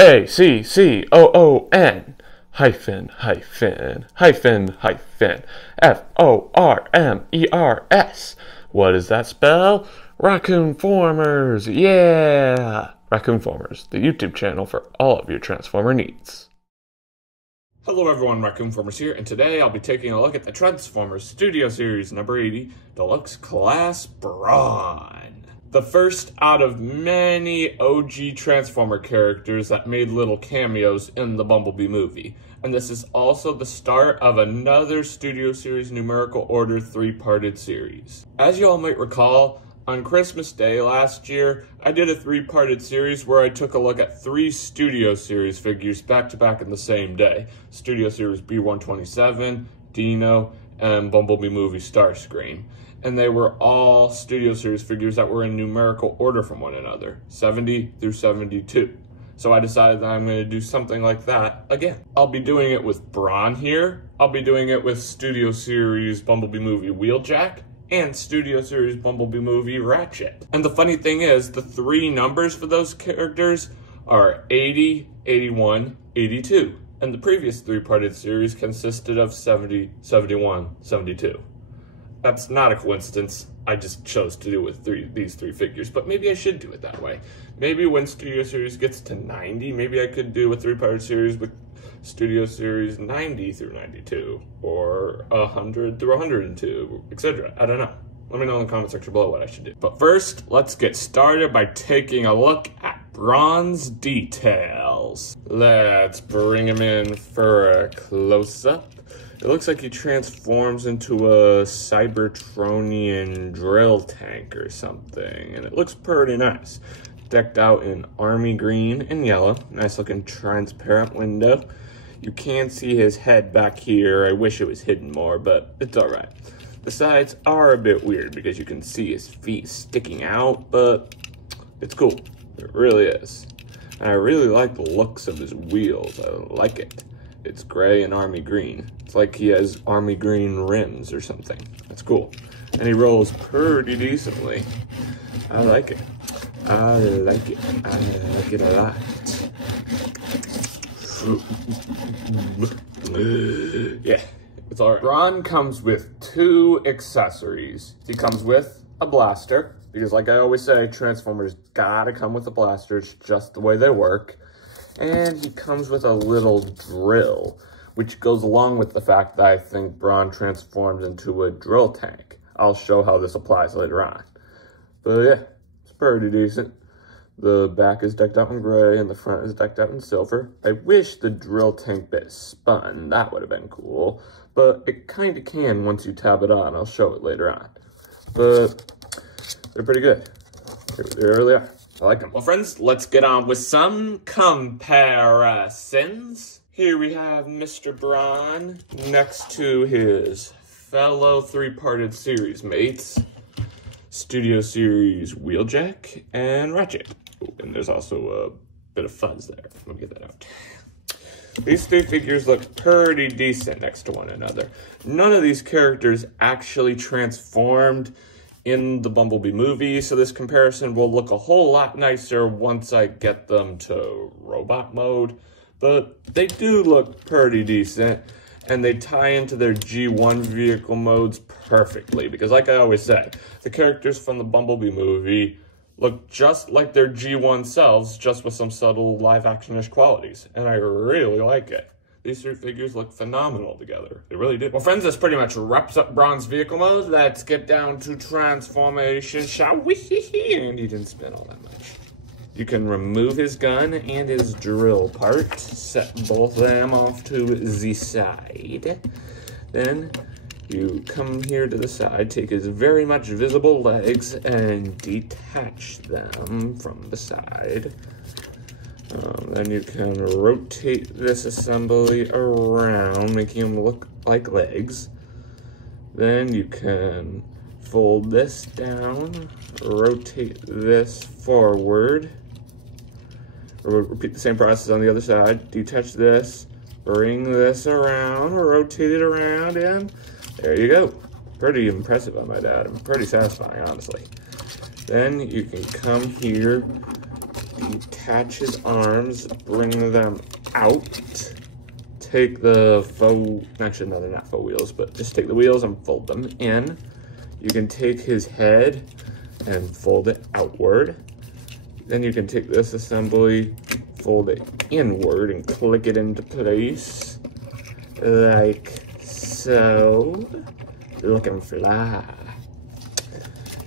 RACCOON hyphen hyphen hyphen hyphen FORMERS. What does that spell? Raccoon-Formers, yeah! Raccoon-Formers, the YouTube channel for all of your Transformer needs. Hello everyone, Raccoon-Formers here, and today I'll be taking a look at the Transformers Studio Series number 80 Deluxe Class Brawn. The first out of many OG Transformer characters that made little cameos in the Bumblebee movie. And this is also the start of another Studio Series numerical order 3-parted series. As you all might recall, on Christmas Day last year, I did a 3-parted series where I took a look at 3 Studio Series figures back-to-back in the same day. Studio Series B127, Dino, and Bumblebee movie Starscream. And they were all Studio Series figures that were in numerical order from one another, 70 through 72. So I decided that I'm going to do something like that again. I'll be doing it with Brawn here, I'll be doing it with Studio Series Bumblebee movie Wheeljack, and Studio Series Bumblebee movie Ratchet. And the funny thing is, the 3 numbers for those characters are 80, 81, 82. And the previous 3-parted series consisted of 70, 71, 72. That's not a coincidence. I just chose to do with these 3 figures, but maybe I should do it that way. Maybe when Studio Series gets to 90, maybe I could do a 3-part series with Studio Series 90 through 92, or 100 through 102, etc. I don't know. Let me know in the comment section below what I should do. But first, let's get started by taking a look at Brawn's details. Let's bring him in for a close-up. It looks like he transforms into a Cybertronian drill tank or something, and it looks pretty nice. Decked out in army green and yellow. Nice looking transparent window. You can see his head back here. I wish it was hidden more, but it's alright. The sides are a bit weird because you can see his feet sticking out, but it's cool. It really is. And I really like the looks of his wheels. I like it. It's gray and army green. It's like he has army green rims or something. That's cool. And he rolls pretty decently. I like it. I like it. I like it a lot. Yeah, it's alright. Brawn comes with 2 accessories. He comes with a blaster, because like I always say, Transformers gotta come with a blaster. It's just the way they work. And he comes with a little drill, which goes along with the fact that I think Brawn transforms into a drill tank. I'll show how this applies later on. But yeah, it's pretty decent. The back is decked out in gray and the front is decked out in silver. I wish the drill tank bit spun. That would have been cool. But it kind of can once you tab it on. I'll show it later on. But they're pretty good. They really are. I like them. Well, friends, let's get on with some comparisons. Here we have Mr. Brawn next to his fellow 3-parted series mates, Studio Series Wheeljack and Ratchet. Ooh, and there's also a bit of fuzz there. Let me get that out. These 3 figures look pretty decent next to one another. None of these characters actually transformed in the Bumblebee movie, so this comparison will look a whole lot nicer once I get them to robot mode. But they do look pretty decent, and they tie into their G1 vehicle modes perfectly, because like I always say, the characters from the Bumblebee movie look just like their G1 selves, just with some subtle live-action-ish qualities, and I really like it. These 3 figures look phenomenal together. They really do. Well, friends, this pretty much wraps up Brawn's vehicle mode. Let's get down to transformation, shall we? And he didn't spin all that much. You can remove his gun and his drill part. Set both of them off to the side. Then you come here to the side, take his very much visible legs, and detach them from the side. Then you can rotate this assembly around, making them look like legs. Then you can fold this down, rotate this forward. Repeat the same process on the other side. Detach this, bring this around, rotate it around, and there you go. Pretty impressive, I might add, and pretty satisfying, honestly. Then you can come here, Attach his arms, bring them out. Take the faux, actually no, they're not faux wheels, but just take the wheels and fold them in. You can take his head and fold it outward. Then you can take this assembly, fold it inward and click it into place, like so. Looking fly.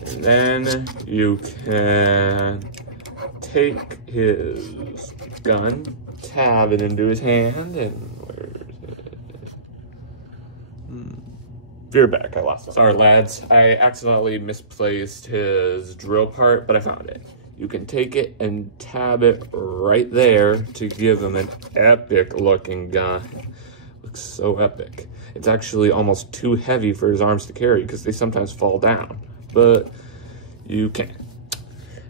And then you can take his gun, tab it into his hand, and where is it? Veer back, I lost it. Sorry lads, I accidentally misplaced his drill part, but I found it. You can take it and tab it right there to give him an epic looking gun. Looks so epic. It's actually almost too heavy for his arms to carry because they sometimes fall down, but you can.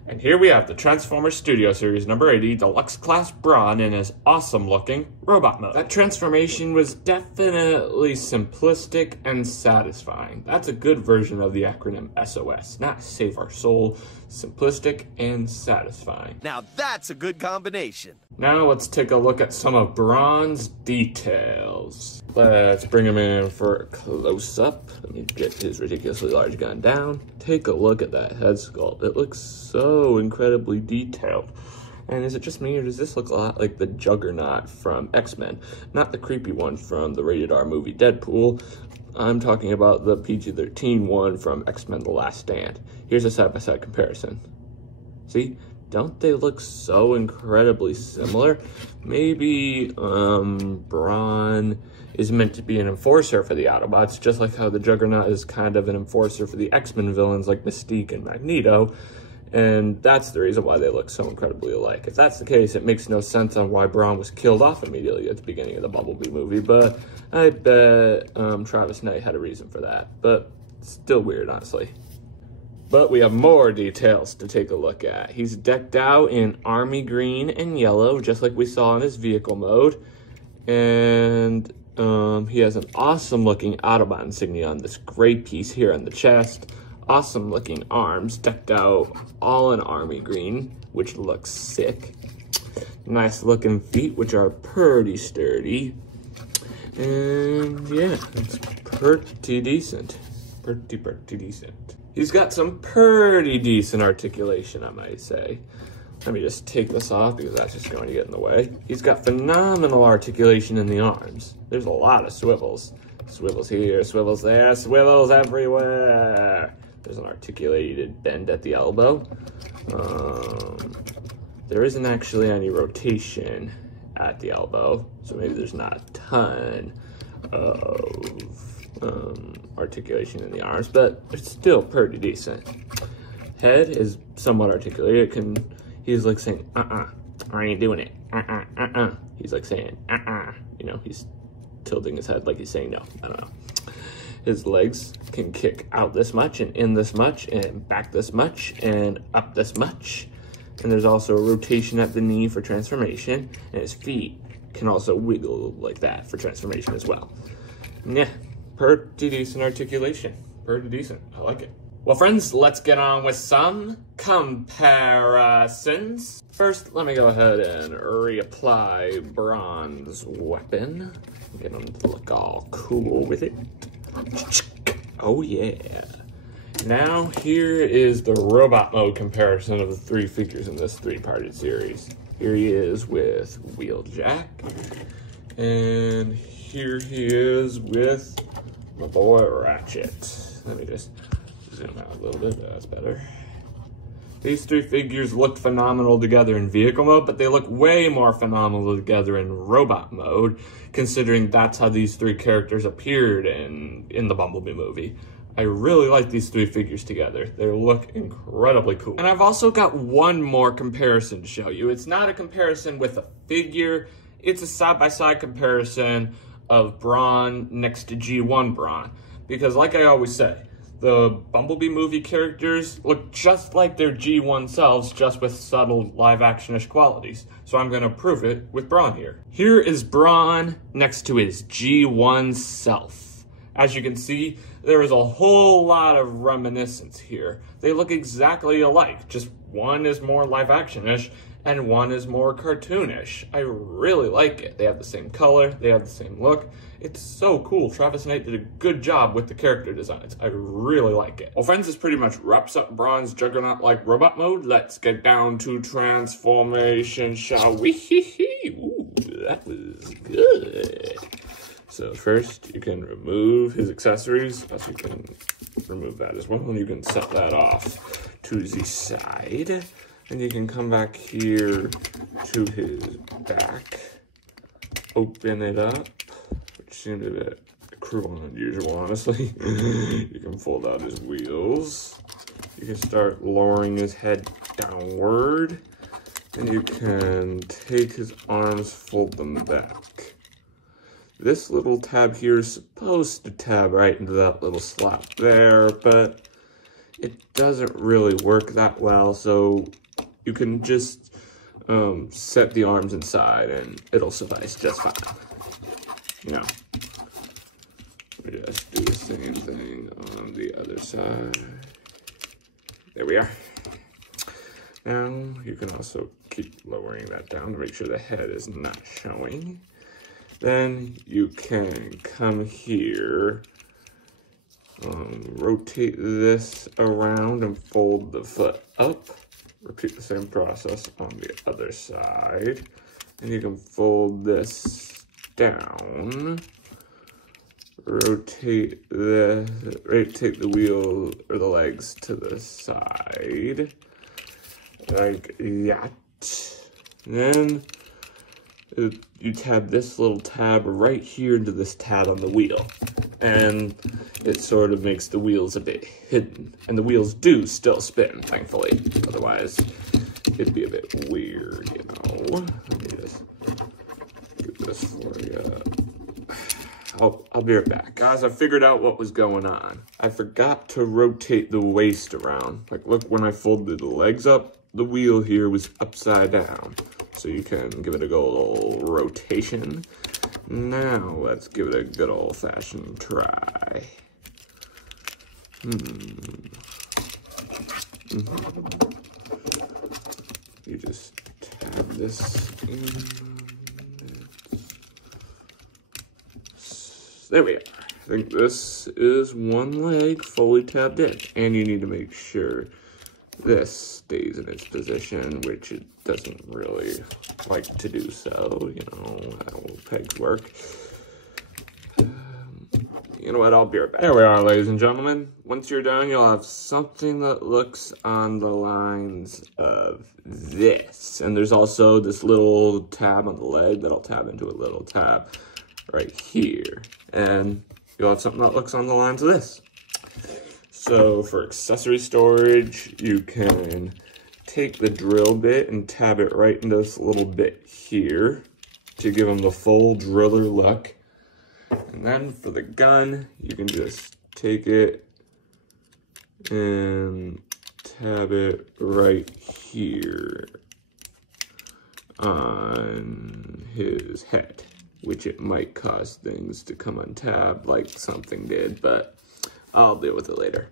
And here we have the Transformers Studio Series number 80 Deluxe Class Brawn in his awesome looking robot mode. That transformation was definitely simplistic and satisfying. That's a good version of the acronym SOS, not Save Our Soul, simplistic and satisfying. Now that's a good combination. Now let's take a look at some of Brawn's details. Let's bring him in for a close-up. Let me get his ridiculously large gun down. Take a look at that head sculpt. It looks so incredibly detailed. And is it just me, or does this look a lot like the Juggernaut from X-Men? Not the creepy one from the rated R movie Deadpool. I'm talking about the PG-13 one from X-Men The Last Stand. Here's a side-by-side comparison. See? Don't they look so incredibly similar? Maybe Braun is meant to be an enforcer for the Autobots, just like how the Juggernaut is kind of an enforcer for the X-Men villains like Mystique and Magneto. And that's the reason why they look so incredibly alike. If that's the case, it makes no sense on why Braun was killed off immediately at the beginning of the Bumblebee movie, but I bet Travis Knight had a reason for that. But still weird, honestly. But we have more details to take a look at. He's decked out in army green and yellow, just like we saw in his vehicle mode. And he has an awesome looking Autobot insignia on this gray piece here on the chest. Awesome looking arms, decked out all in army green, which looks sick. Nice looking feet, which are pretty sturdy. And yeah, it's pretty decent. Pretty decent. He's got some pretty decent articulation, I might say. Let me just take this off because that's just going to get in the way. He's got phenomenal articulation in the arms. There's a lot of swivels. Swivels here, swivels there, swivels everywhere. There's an articulated bend at the elbow. There isn't actually any rotation at the elbow, so maybe there's not a ton of articulation in the arms, but it's still pretty decent. Head is somewhat articulated. He's like saying, I ain't doing it. He's like saying, you know, he's tilting his head like he's saying no. I don't know. His legs can kick out this much and in this much and back this much and up this much. And there's also a rotation at the knee for transformation, and his feet can also wiggle like that for transformation as well. Yeah, pretty decent articulation. Pretty decent. I like it. Well, friends, let's get on with some comparisons. First, let me go ahead and reapply Braun's weapon. Get him to look all cool with it. Oh, yeah. Now, here is the robot mode comparison of the three figures in this three-parted series. Here he is with Wheeljack. And here he is with my boy Ratchet. Let me just zoom out a little bit. That's better. These three figures look phenomenal together in vehicle mode, but they look way more phenomenal together in robot mode, considering that's how these three characters appeared in the Bumblebee movie. I really like these three figures together. They look incredibly cool. And I've also got one more comparison to show you. It's not a comparison with a figure. It's a side-by-side comparison of Braun next to G1 Braun. Because like I always say, the Bumblebee movie characters look just like their G1 selves, just with subtle live-action-ish qualities. So I'm going to prove it with Braun here. Here is Braun next to his G1 self. As you can see, there is a whole lot of reminiscence here. They look exactly alike, just one is more live-action-ish, and one is more cartoonish. I really like it. They have the same color, they have the same look. It's so cool. Travis Knight did a good job with the character designs. I really like it. Well, friends, this pretty much wraps up Braun's Juggernaut-like robot mode. Let's get down to transformation, shall we? Ooh, that was good. So first, you can remove his accessories. Also, you can remove that as well, and you can set that off to the side. And you can come back here to his back, open it up, which seemed a bit cruel and unusual, honestly. You can fold out his wheels. You can start lowering his head downward, and you can take his arms, fold them back. This little tab here is supposed to tab right into that little slot there, but it doesn't really work that well, so you can just set the arms inside and it'll suffice just fine. You know, we just do the same thing on the other side. There we are. Now, you can also keep lowering that down to make sure the head is not showing. Then you can come here, rotate this around and fold the foot up. Repeat the same process on the other side. And you can fold this down. Rotate the wheel or the legs to the side. Like that. Then you tab this little tab right here into this tab on the wheel. And it sort of makes the wheels a bit hidden. And the wheels do still spin, thankfully. Otherwise, it'd be a bit weird, you know. Let me just get this for you. I'll be right back. Guys, I figured out what was going on. I forgot to rotate the waist around. Like, look, when I folded the legs up, the wheel here was upside down. So you can give it a good old rotation. Now, let's give it a good old-fashioned try. You just tab this in. There we are. I think this is one leg fully tabbed in. And you need to make sure this stays in its position, which it doesn't really like to do so, you know, how pegs work. You know what, I'll be right back. There we are, ladies and gentlemen. Once you're done, you'll have something that looks on the lines of this. And there's also this little tab on the leg that'll tab into a little tab right here. And you'll have something that looks on the lines of this. So for accessory storage, you can take the drill bit and tab it right into this little bit here to give them the full driller look. And then for the gun, you can just take it and tab it right here on his head, which it might cause things to come untabbed like something did, but I'll deal with it later.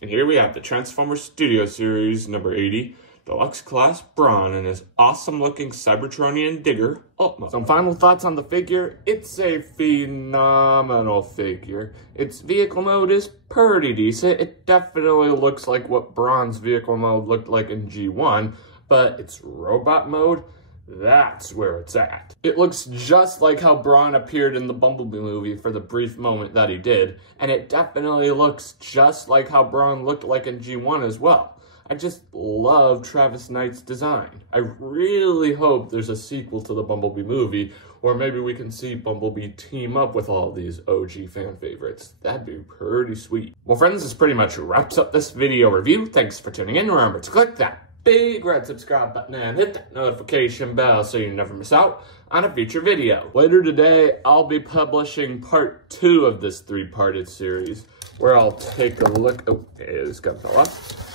And here we have the Transformers Studio Series number 80, Deluxe Class Brawn and his awesome looking Cybertronian Digger Ultimate. Some final thoughts on the figure. It's a phenomenal figure. Its vehicle mode is pretty decent. It definitely looks like what Braun's vehicle mode looked like in G1, but its robot mode, that's where it's at. It looks just like how Braun appeared in the Bumblebee movie for the brief moment that he did, and it definitely looks just like how Braun looked like in G1 as well. I just love Travis Knight's design. I really hope there's a sequel to the Bumblebee movie, or maybe we can see Bumblebee team up with all these OG fan favorites. That'd be pretty sweet. Well, friends, this pretty much wraps up this video review. Thanks for tuning in. Remember to click that big red subscribe button and hit that notification bell so you never miss out on a future video. Later today, I'll be publishing part 2 of this 3-parted series, where I'll take a look,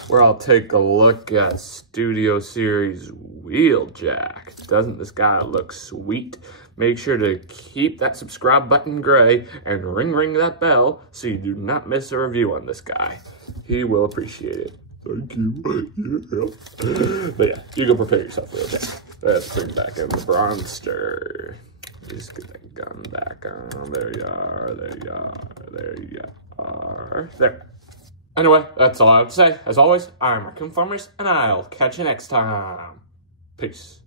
where I'll take a look at Studio Series Wheeljack. Doesn't this guy look sweet? Make sure to keep that subscribe button gray and ring that bell so you do not miss a review on this guy. He will appreciate it. Thank you. Yeah. But yeah, you go prepare yourself real quick. Let's bring back in the Bronster. Just get that gun back on. There you are. There you are. There you are. There. Anyway, that's all I have to say. As always, I'm Raccoon-Formers, and I'll catch you next time. Peace.